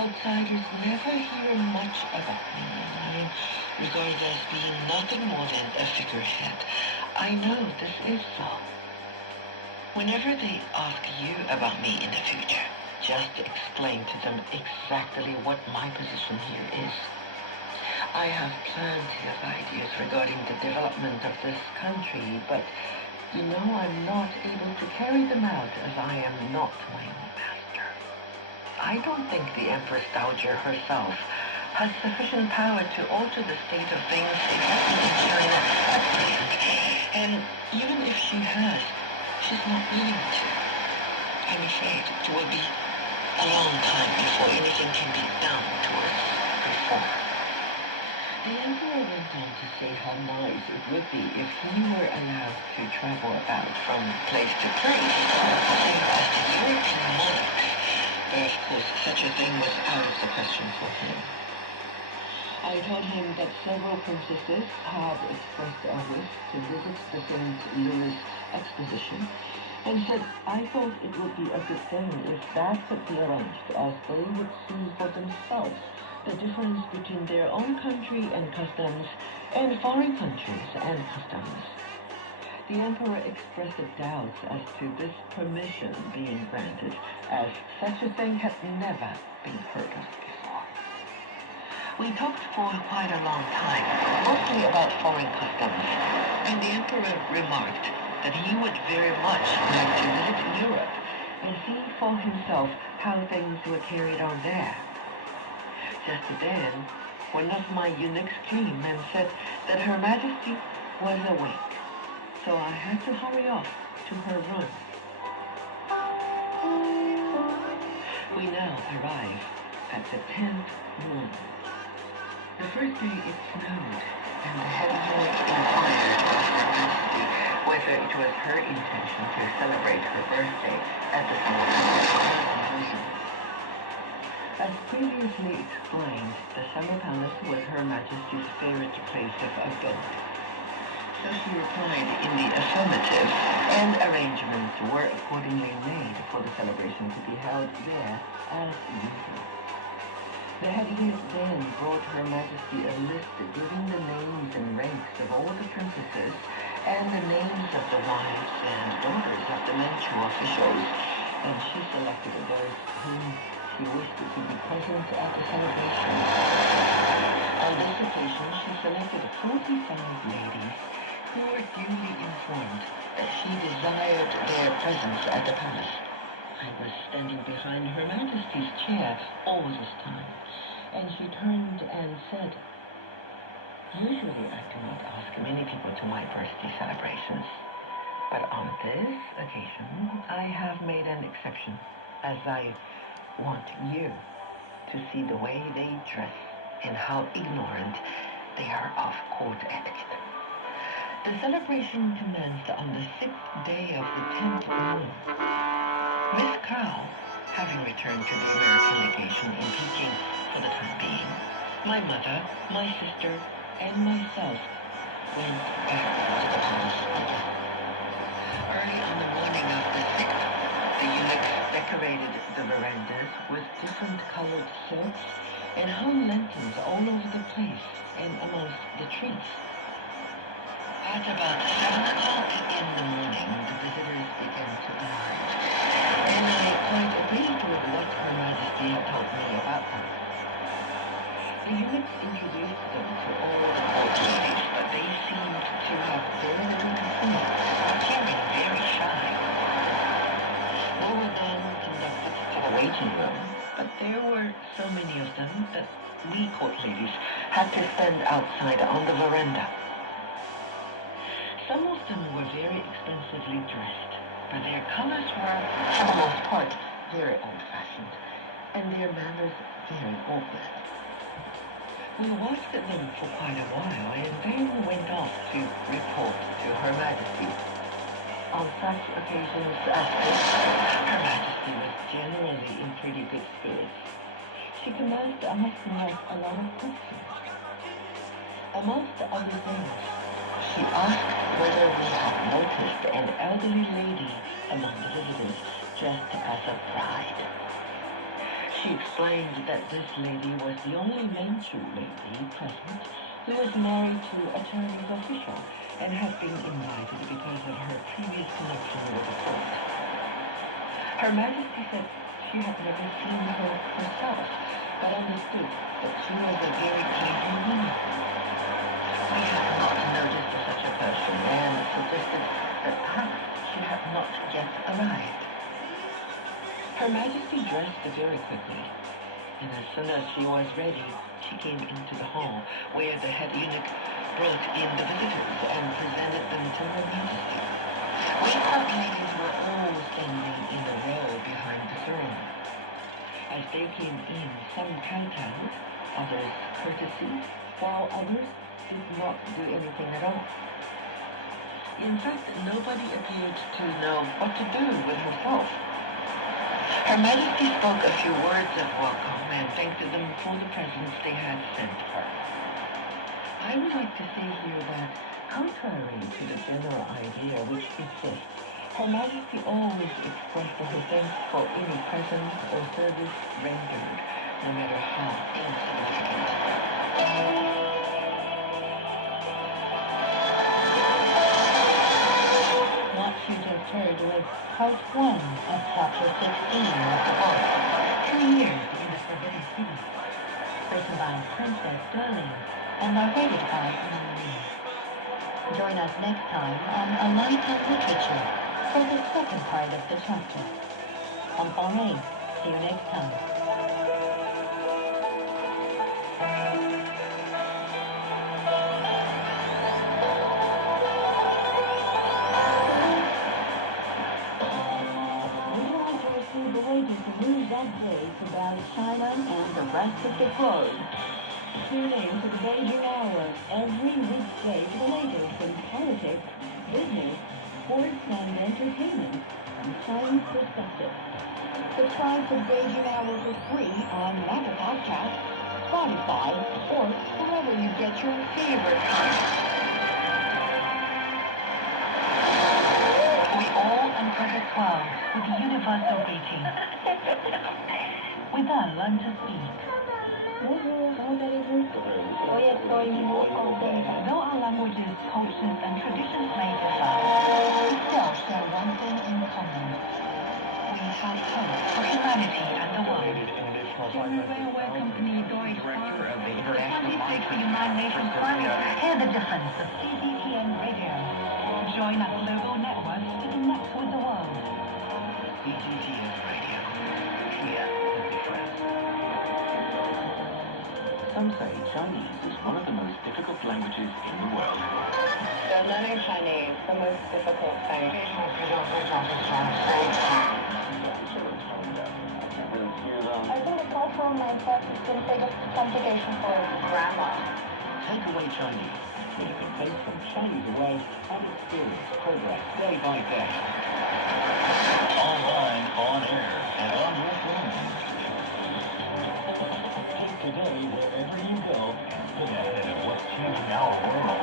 Outsiders never hear much about me, and I am regarded as being nothing more than a figurehead. I know this is so. Whenever they ask you about me in the future, just explain to them exactly what my position here is. I have plenty of ideas regarding the development of this country, but I'm not able to carry them out as I am not my own master. I don't think the Empress Dowager herself has sufficient power to alter the state of things exactly in China at present. And even if she has, she's not willing to. I'm afraid it will be a long time before anything can be done towards reform. The Emperor went on to say how nice it would be if he were allowed to travel about from place to place, same as the European monarchs. But of course, such a thing was out of the question for him. I told him that several princesses had expressed a wish to visit the St. Louis exposition, and said I thought it would be a good thing if that could be arranged, as they would see for themselves the difference between their own country and customs and foreign countries and customs. The Emperor expressed doubts as to this permission being granted, as such a thing had never been heard of before. We talked for quite a long time, mostly about foreign customs, and the Emperor remarked that he would very much like to visit Europe and see for himself how things were carried on there. Just then, one of my eunuchs came and said that Her Majesty was awake, so I had to hurry off to her room. We now arrive at the 10th moon. The first day it snowed, and the head eunuch inquired of Her Majesty whether it was her intention to celebrate her birthday at the summer palace. As previously explained, the summer palace was Her Majesty's favorite place of abode. So she replied in the affirmative, and arrangements were accordingly made for the celebration to be held there as usual. The head eunuch then brought Her Majesty a list giving the names and ranks of all the princesses and the names of the wives and daughters of the Manchu officials, and she selected those whom she wished to be present at the celebration. On this occasion, she selected 45 ladies who were duly informed that she desired their presence at the palace. I was standing behind Her Majesty's chair all this time, and she turned and said, "Usually I do not ask many people to my birthday celebrations, but on this occasion I have made an exception, as I want you to see the way they dress and how ignorant they are of court etiquette." The celebration commenced on the 6th day of the 10th moon. Miss Crow, having returned to the American legation in Peking for the time being, my mother, my sister, and myself went back to the palace again. Early on the morning of the 6th, the eunuchs decorated the verandas with different colored silks and hung lanterns all over the place and amongst the trees. At about 7 o'clock in the morning, the visitors began to arrive, and I quite agreed with what Her Majesty had told me about them. The eunuchs introduced them to all the court ladies, but they seemed to have very little to say, appearing very shy. We were then conducted to the waiting room, but there were so many of them that we court ladies had to stand outside on the veranda. Some of them were very expensively dressed, but their colors were, for the most part, very old-fashioned, and their manners very awkward. We watched them for quite a while, and then went off to report to Her Majesty. On such occasions as this, Her Majesty was generally in pretty good spirits. She commenced asking us a lot of questions. Amongst other things, she asked whether we had noticed an elderly lady among the visitors dressed as a bride. She explained that this lady was the only Manchu lady present who was married to attorney's official and had been invited because of her previous connection with the court. Her Majesty said she had never seen her herself, but understood that she was a very pleasing woman. We had not noticed such a person and suggested that perhaps she had not yet arrived. Her Majesty dressed very quickly, and as soon as she was ready, she came into the hall where the head eunuch brought in the visitors and presented them to Her Majesty. We court ladies were all standing in a row behind the throne. As they came in, some kowtowed, others courtesied, while others did not do anything at all. In fact, nobody appeared to know what to do with herself. Her Majesty spoke a few words of welcome and thanked them for the presents they had sent her. I would like to say here that, contrary to the general idea which exists, Her Majesty always expressed her thanks for any present or service rendered, no matter how insignificant. What you just heard was part 1 of chapter 16 of the book, 2 Years in the Forbidden City, written by Princess Darling and narrated by Marie. Join us next time on A Libre-Tad Literature for the second part of the chapter. I'm Marie. See you next time. News updates about China and the rest of the world. Tune in to the Beijing Hour every weekday to the latest in politics, business, sports, and entertainment from China's perspective. Subscribe to the Beijing Hour for free on Apple Podcasts, Spotify, or wherever you get your favorite content. We all enter the clouds with universal greeting. We then learn to speak. Though our languages, cultures, and traditions may differ, we still share one thing in common. We have hope for humanity and the world. German Railway Company Deutschland, the 26th United Nations Fund, hear the difference of CGTN radio. Join our global network to connect with the world. CGTN radio. Hear the difference. Some say Chinese is one of the most difficult languages in the world. So learning Chinese, the most difficult thing. I think the cultural mindset is the biggest complication for grammar. Take away Chinese, so you can take some Chinese away and experience progress day by day. Online, on air, and on your phone. Take today wherever you go and stay ahead of what's changing our world.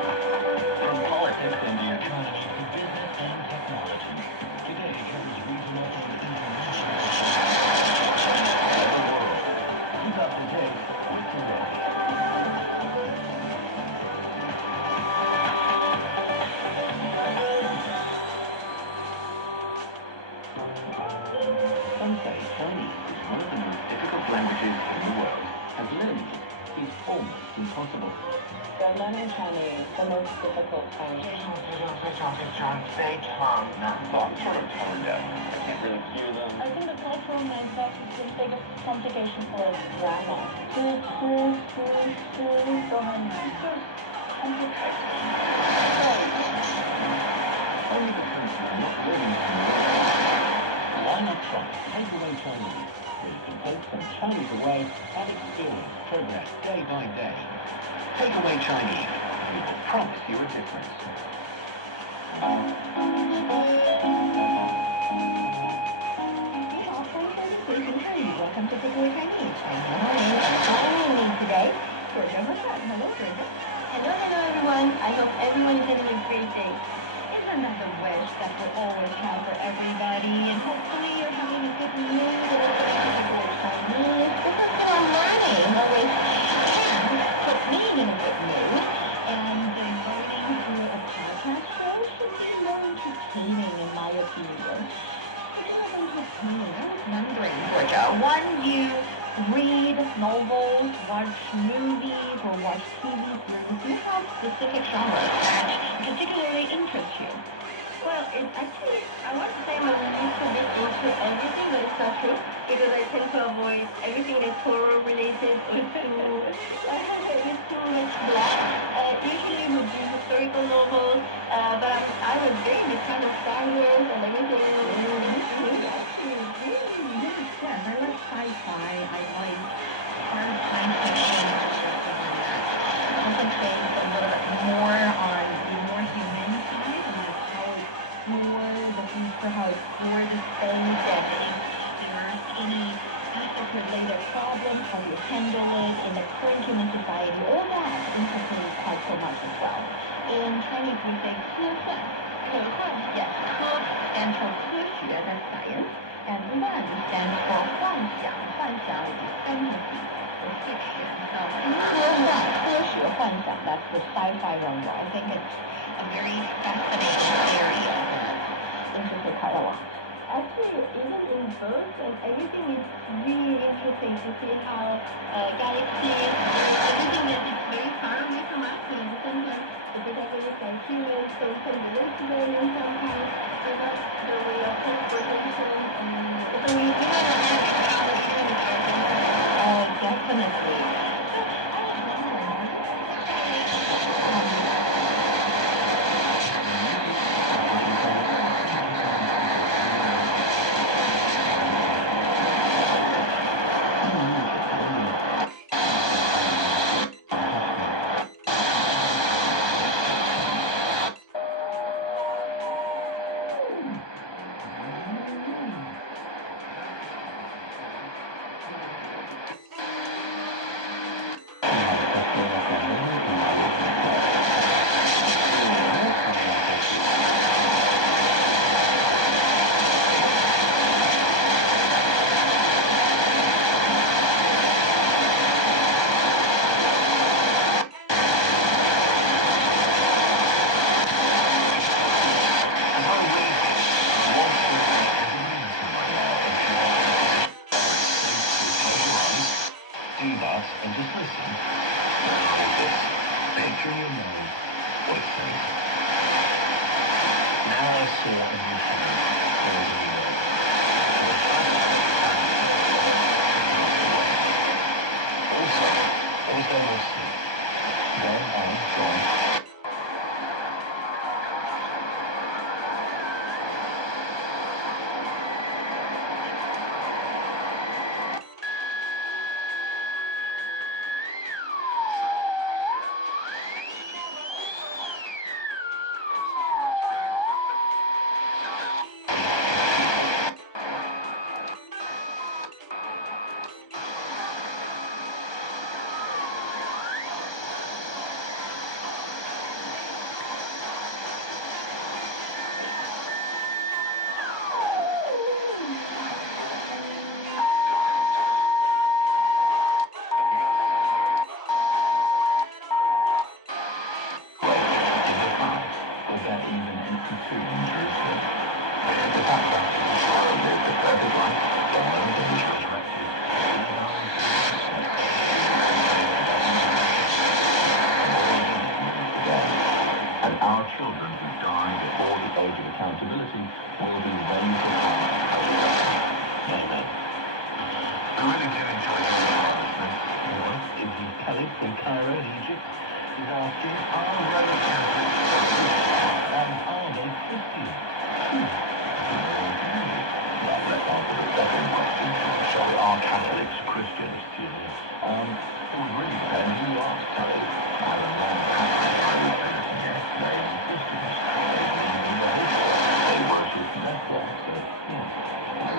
From politics and the economy to business and technology. Today covers regional and international issues. The world. Keep up to date with today. Some say Chinese is one of the most difficult languages in the world, and learning is almost impossible. So learning Chinese, the most difficult thing. I can't really hear them. I think the cultural mindset is the biggest complication for grammar. Only the country not learning Chinese. Why not try Take Away Chinese, where you can take some Chinese away and experience progress day by day. Take Away Chinese. We will promise you a difference. Welcome to Take Away Chinese. Today, Georgia. Hello, Georgia. Hello everyone. I hope everyone is having a great day. It's another wish that we'll always have for everybody, and hopefully you're having a good meal. Chinese. read novels, watch movies, or watch TV series? Do you have specific genres that particularly interest you? Well, it's actually, I want to say I'm a little bit into everything, but it's not true because I tend to avoid everything that's horror related or too, it's too much black. Usually would do historical novels, but I'm a very big fan of Star Wars and everything. Actually, really understand. I like sci-fi. I like hard science fiction and stuff like that. Concentrate a little bit more on the more human side and like how it's more looking for how it stores its things and there's any related problems, how you handle it in the current human society. All that interests me quite so much as well. In Chinese we say 科幻. Yes, 科 stands for 科学, that's science, and 幻 stands for 幻想. 幻想 is fantasy or fiction. So 科幻, 科学幻想, that's the sci-fi genre. I think it's a very fascinating area that interested quite a lot. Actually, even in books and everything is really interesting to see how galaxies, everything that is very far away from us, but at the same time, the protagonists are humans, so we can relate to them in some ways. So that's the way of transportation. So we have a lot of technology in there. Oh, definitely. And just listen. Picture in your mind what it says. Now I saw a new friend. There was a new one. The also, there was no more sleep. Then on, gone. Children who die before the age of accountability will be very surprised. Amen. I really do enjoy your life. Is he Khalid from Cairo in Egypt? He's asking, are Roman Catholics and are they Christian? Well, let's answer the second question. So are Catholics Christians? It would really depend who you ask, Khalid. I have a long yes, they are Christians. They worship Mecca, so yeah, I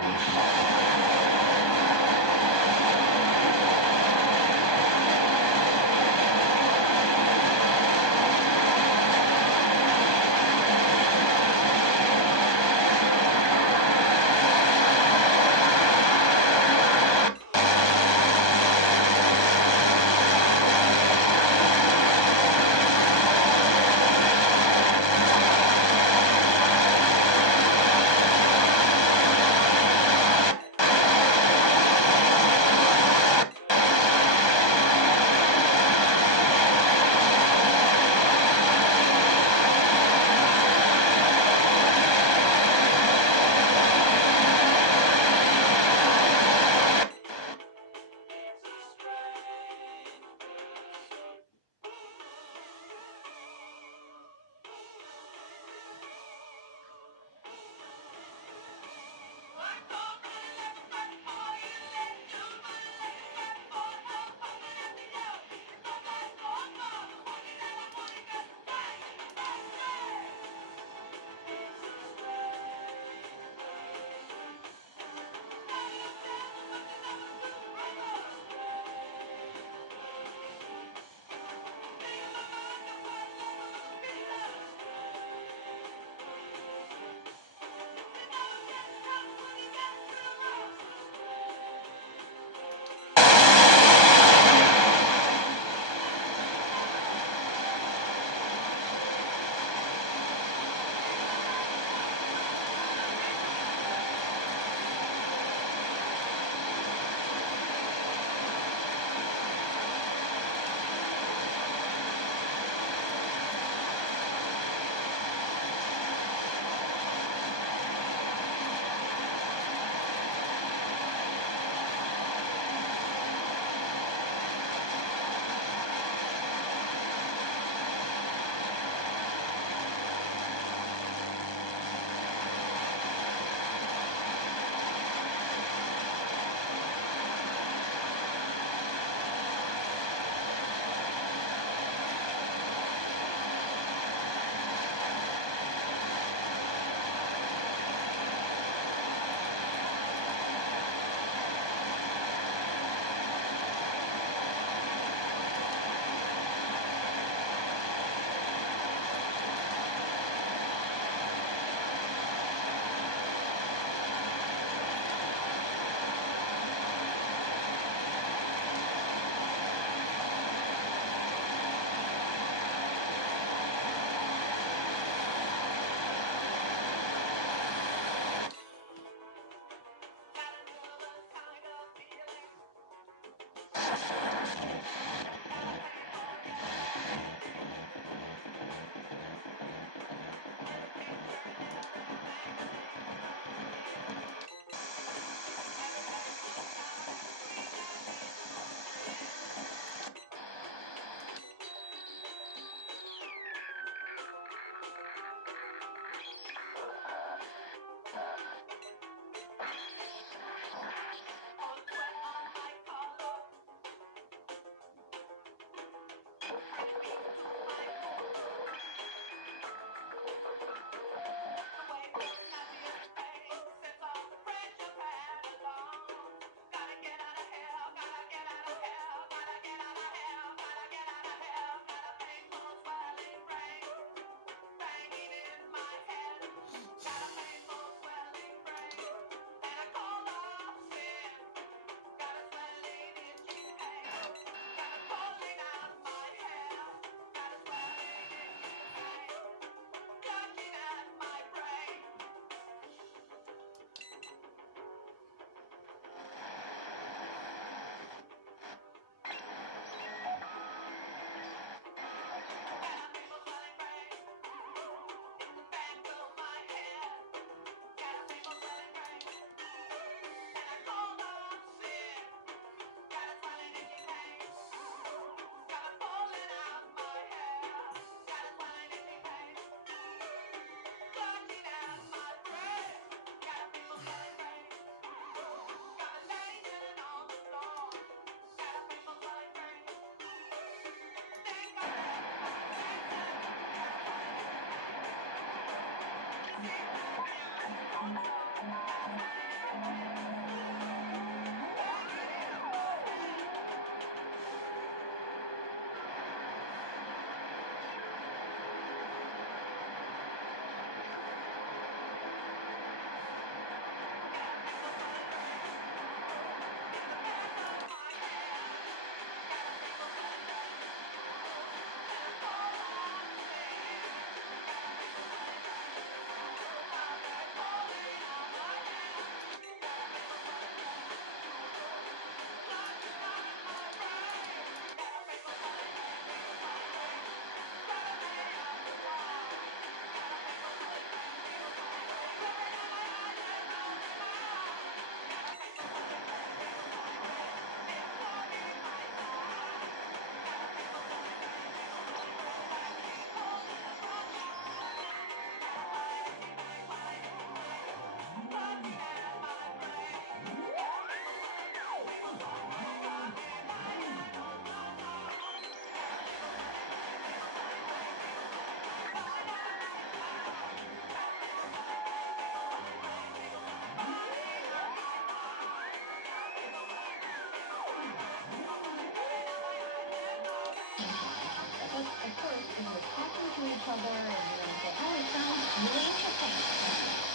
other, and say, oh, it sounds really interesting.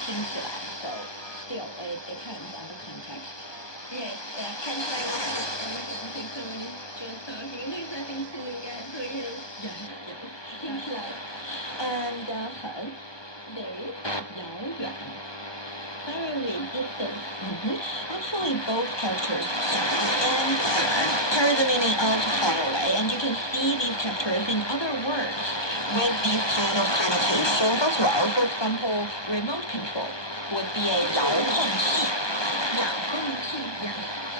听起来 so still it depends on the context. Yes, translate just talking. There's nothing to yet, so it is. And 很 very 遥远 fairly distant. Actually, both characters and carry the meaning of far away, and you can see these characters in other words with these kind of connotations as well. For example, remote control would be a 遥控器.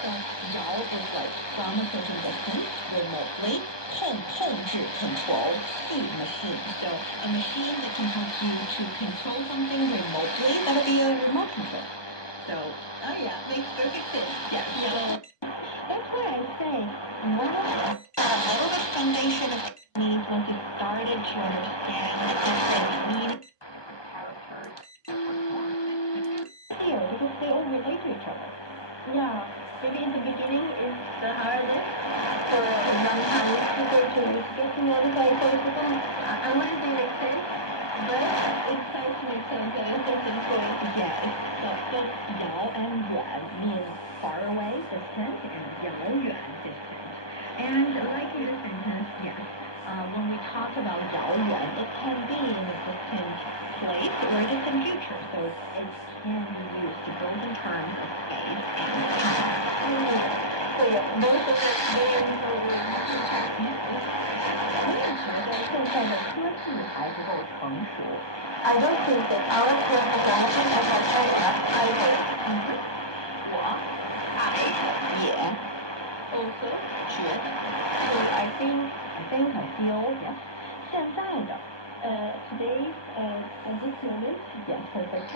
So 遥 is like from a certain distance, remotely. 控制 control, 器 machine. So a machine that can help you to control something remotely, that would be a remote control. So, Oh yeah, makes perfect sense. yeah. So that's why I say one of a little bit foundation of Chinese once you started to understand the different meanings of characters, different forms. Clear because they all relate to each other. Yeah, maybe in the beginning is the hardest for non-Chinese people to get to know the characters. I wouldn't say makes sense, but it starts to make sense and it's just enjoying. Yes. So both 遥 and 远 mean far away, distant, and 遥远 distant. And like in the sentence, yes, when we talk about 遥远, it can be in a distant place or a distant future. So it can be used both in terms of space and time. So yeah, most of the names are I don't think that our development as a China either. Also, So I think I feel, yes. 现在的 today at this moment, yes, perfect.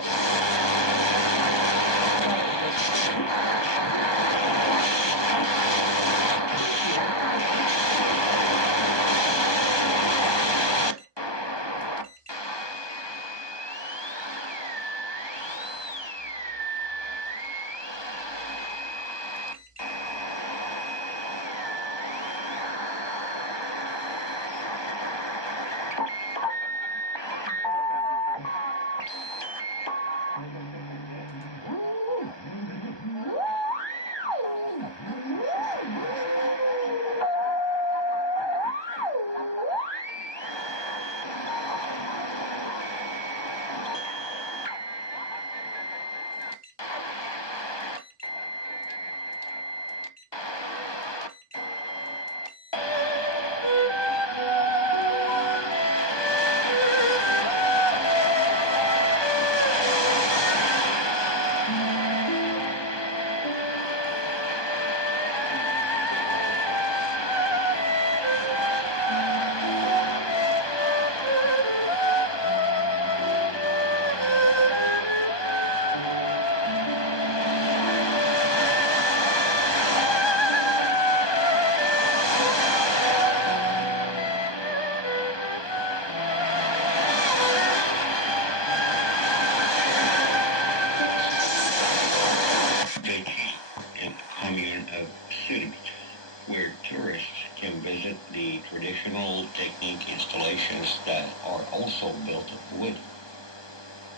where tourists can visit the traditional technique installations that are also built of wood.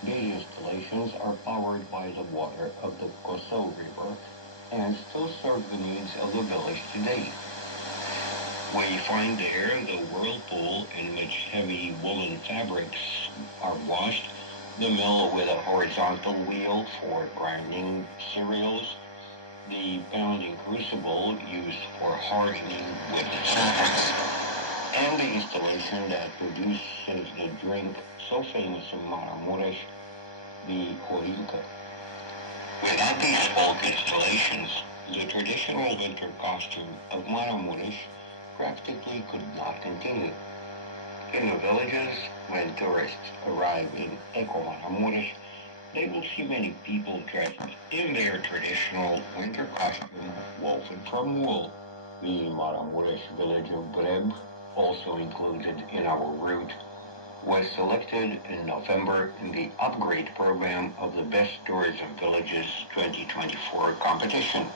These installations are powered by the water of the Koso River and still serve the needs of the village today. We find there the whirlpool in which heavy woolen fabrics are washed, the mill with a horizontal wheel for grinding cereals, the pounding crucible used for hardening wood fabrics, and the installation that produces the drink so famous in Maramuresh, the horinka. Without these folk installations, the traditional winter costume of Maramuresh practically could not continue. In the villages, when tourists arrive in Maramuresh, they will see many people dressed in their traditional winter costume woven from wool. The Maramuresh village of Breb, also included in our route, was selected in November in the upgrade program of the Best Tourism Villages 2024 competition.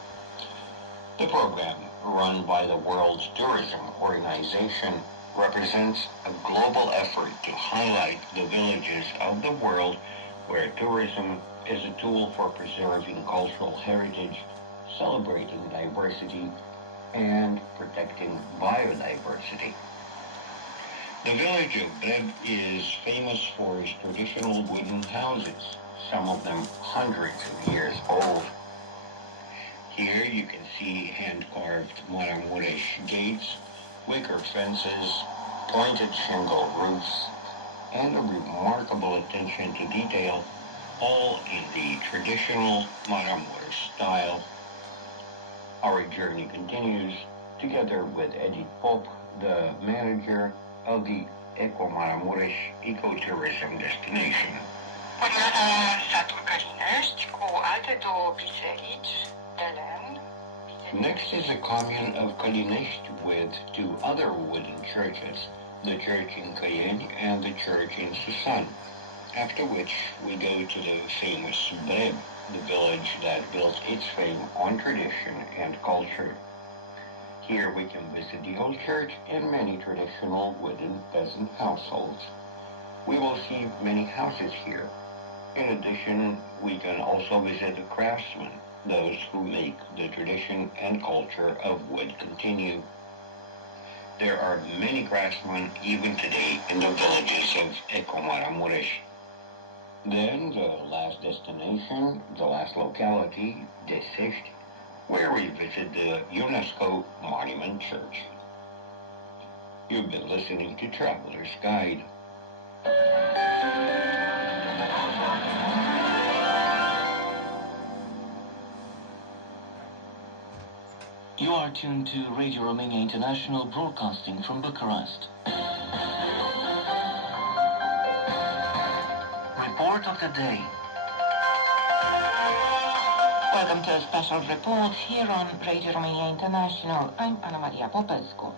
The program, run by the World Tourism Organization, represents a global effort to highlight the villages of the world where tourism is a tool for preserving cultural heritage, celebrating diversity, and protecting biodiversity. The village of Beb is famous for its traditional wooden houses, some of them hundreds of years old. Here you can see hand-carved Maramuresh gates, wicker fences, pointed shingle roofs, and a remarkable attention to detail, all in the traditional Maramuresh style. Our journey continues together with Edith Pope, the manager of the Eco Maramuresh ecotourism destination. Next is a commune of Kalinesh with two other wooden churches, the church in Cayenne and the church in Susan, after which we go to the famous Breb, the village that built its fame on tradition and culture. Here we can visit the old church and many traditional wooden peasant households. We will see many houses here. In addition, we can also visit the craftsmen, those who make the tradition and culture of wood continue. There are many craftsmen even today in the villages of Eco Maramuresh. Then the last destination, the last locality, Desecht, where we visit the UNESCO Monument Church. You've been listening to Traveler's Guide. You are tuned to Radio Romania International, broadcasting from Bucharest. Report of the day. Welcome to a special report here on Radio Romania International. I'm Ana Maria Popescu.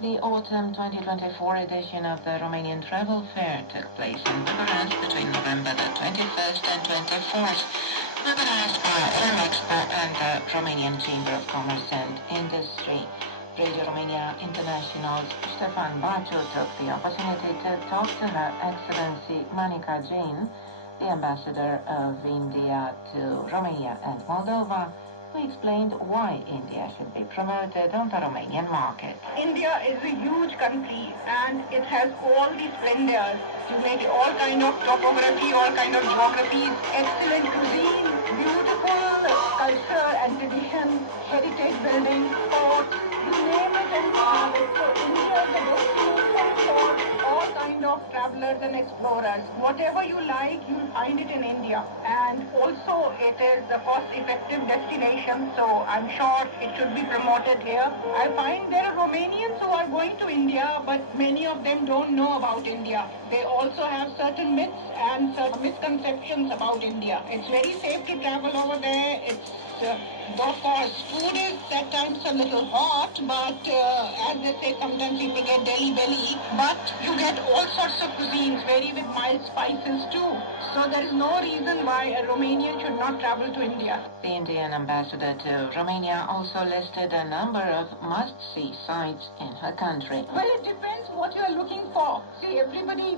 The autumn 2024 edition of the Romanian Travel Fair took place in Bucharest between November the 21st and 24th. Organized by Expo and the Romanian Chamber of Commerce and Industry. Radio Romania International's Stefan Baciu took the opportunity to talk to Her Excellency Manica Jain, the ambassador of India to Romania and Moldova, who explained why India should be promoted on the Romanian market. India is a huge country and it has all the splendors. You make all kind of topography, all kind of geographies, excellent cuisine, beautiful culture and tradition, heritage buildings, sports, you name it and have it. So India is a destination for all kind of travelers and explorers. Whatever you like, you'll find it in India. And also it is a cost-effective destination, so I'm sure it should be promoted here. I find there are Romanians who are going to India, but many of them don't know about India. They also have certain myths and certain misconceptions about India. It's very safe to travel over there. It's of course, food is at times a little hot, but as they say, sometimes people get deli belly. But you get all sorts of cuisines, very with mild spices too. So there is no reason why a Romanian should not travel to India. The Indian ambassador to Romania also listed a number of must-see sites in her country. Well, it depends what you are looking for. See,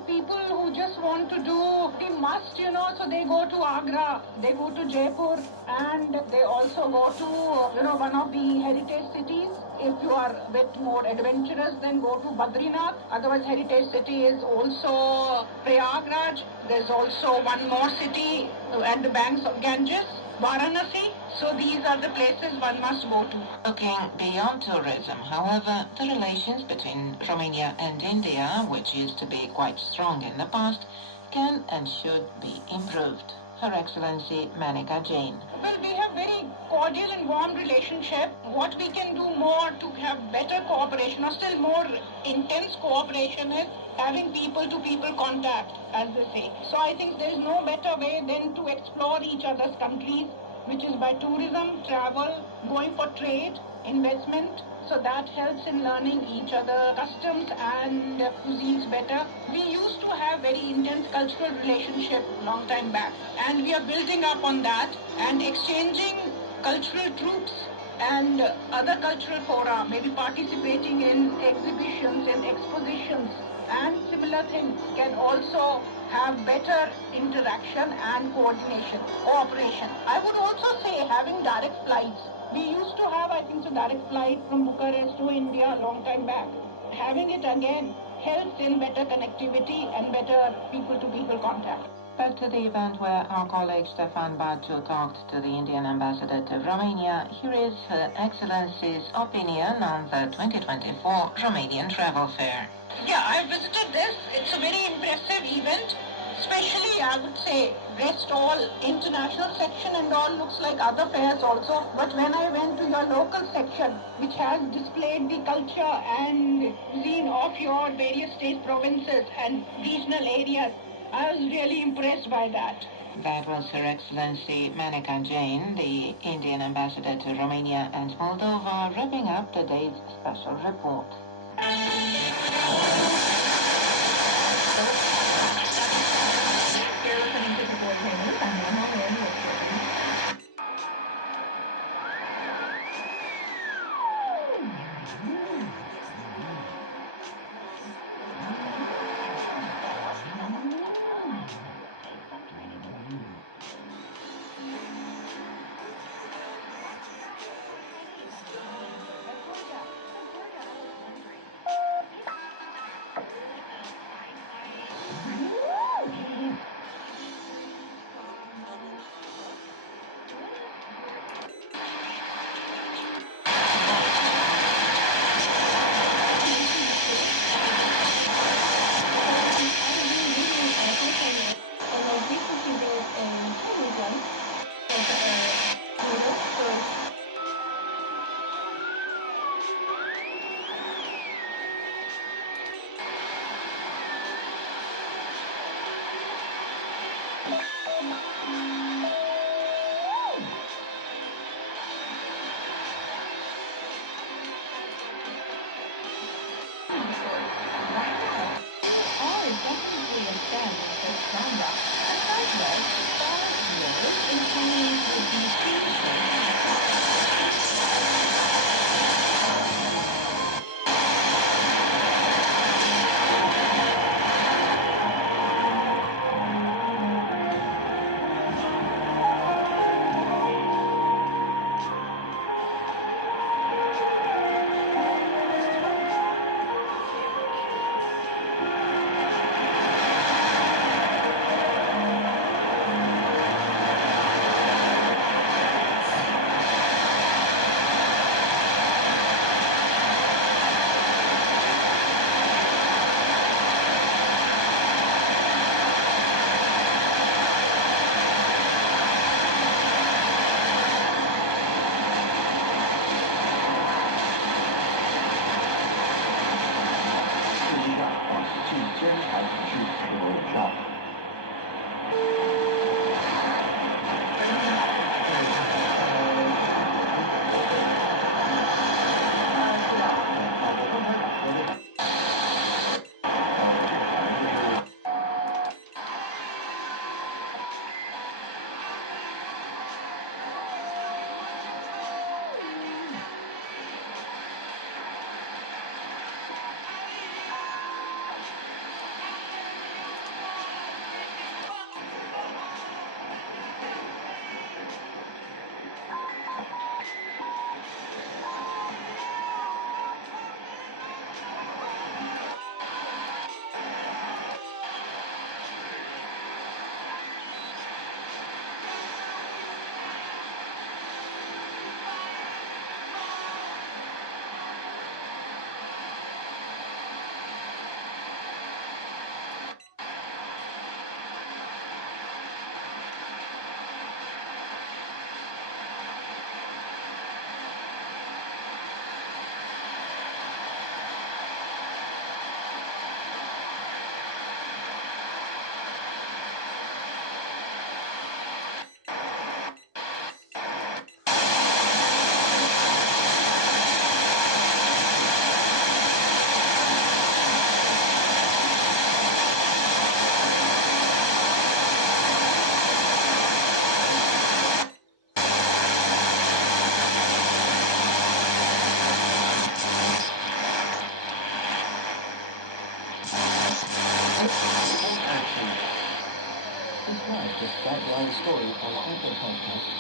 people who just want to do the must, so they go to Agra, they go to Jaipur, and they also go to, one of the heritage cities. If you are a bit more adventurous, then go to Badrinath. Otherwise, heritage city is also Prayagraj. There's also one more city at the banks of Ganges, Varanasi. So these are the places one must go to. Looking beyond tourism, however, the relations between Romania and India, which used to be quite strong in the past, can and should be improved. Her Excellency Manica Jain. Well, we have very cordial and warm relationship. What we can do more to have better cooperation or still more intense cooperation is having people-to-people contact, as they say. So I think there is no better way than to explore each other's countries, which is by tourism, travel, going for trade, investment. So that helps in learning each other customs and cuisines better. We used to have very intense cultural relationship long time back, and we are building up on that and exchanging cultural troops and other cultural fora, maybe participating in exhibitions and expositions and similar things can also have better interaction and coordination, cooperation. I would also say having direct flights. We used to have, I think, a direct flight from Bucharest to India a long time back. Having it again helps in better connectivity and better people-to-people contact. Back to the event where our colleague Stefan Batu talked to the Indian ambassador to Romania. Here is Her Excellency's opinion on the 2024 Romanian Travel Fair. Yeah, I visited this. It's a very impressive event. Especially, I would say, rest all international section and all looks like other fairs also. But when I went to your local section, which has displayed the culture and cuisine of your various states, provinces and regional areas, I was really impressed by that. That was Her Excellency Manika Jain, the Indian ambassador to Romania and Moldova, wrapping up the day's special report. You're listening to the Boy News. I'm Emma Lynn reporting. this background story on Apple Podcasts.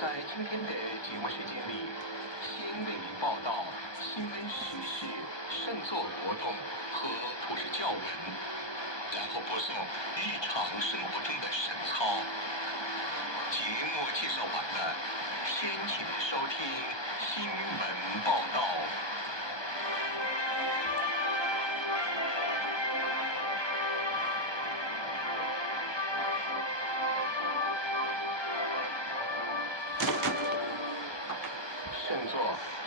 在今天的节目时间里，先为您报道新闻时事、圣座活动和普世教文，然后播送日常生活中的神操。节目介绍完了，先请收听新闻报道。圣座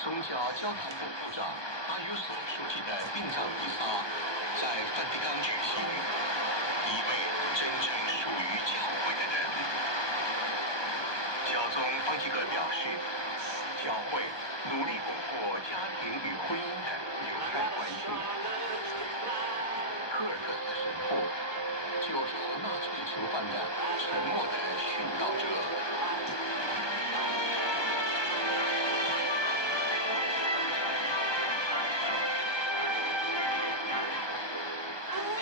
宗教教堂部部长阿尤索书记的殡葬弥撒在梵蒂冈举行，一位真正属于教会的人。教宗方济各表示，教会努力巩固家庭与婚姻的友善关系。科尔克斯神父救出纳粹囚犯的沉默的殉道者。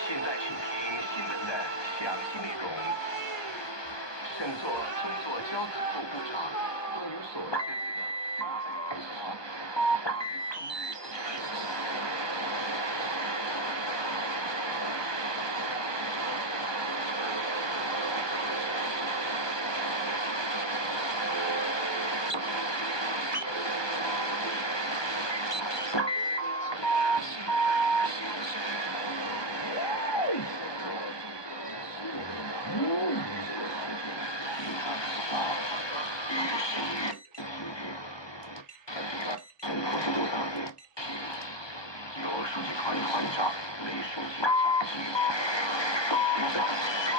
现在请听新闻的详细内容。圣座宗座教堂部部长阿尤索宣由书记团团长雷书记讲起。